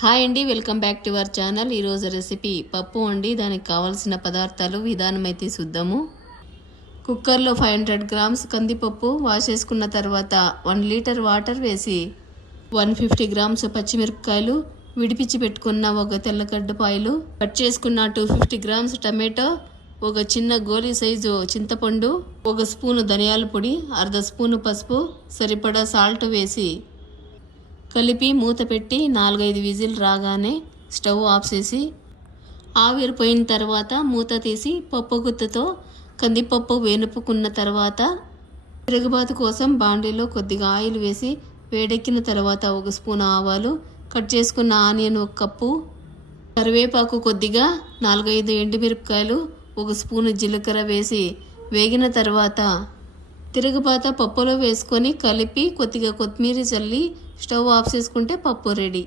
Hi అండి, welcome back to our channel. ఈరోజు recipe పప్పు అండి. దానికి కావాల్సిన పదార్థాలు విధానం అయితే చూద్దాము. కుక్కర్లో 500 గ్రామ్స్ కందిపప్పు వాష్ చేసుకున్న తర్వాత 1 లీటర్ వాటర్ వేసి 150 గ్రామ్స్ పచ్చిమిరపకాయలు, విడిపించి పెట్టుకున్న ఒక తెల్లగడ్డపాయలు, కట్ చేసుకున్న 250 గ్రామ్స్ టమాటో, ఒక చిన్న గోలీ సైజు చింతపండు, 1 స్పూను ధనియాల పొడి, అర్ధ స్పూను పసుపు, సరిపడా సాల్ట్ వేసి కలిపి మూత పెట్టి 4-5 విజిల్ రాగానే స్టవ్ ఆఫ్ చేసి ఆవిరిపోయిన తర్వాత మూత తీసి పప్పు గుత్తతో కందిపప్పు వేనుపుకున్న తర్వాత తిరుగుబాతు కోసం బాండీలో కొద్దిగా ఆయిల్ వేసి వేడెక్కిన తర్వాత 1 స్పూన్ ఆవాలు, కట్ చేసుకున్న ఆనియన్ 1 కప్పు, కరివేపాకు కొద్దిగా, 4-5 ఎండుమిరపకాయలు, 1 స్పూను జీలకర్ర వేసి వేగిన తర్వాత తిరుగుబాత పప్పులో వేసుకొని కలిపి కొద్దిగా కొత్తిమీర చల్లి స్టవ్ ఆఫ్ చేసుకుంటే పప్పు రెడీ.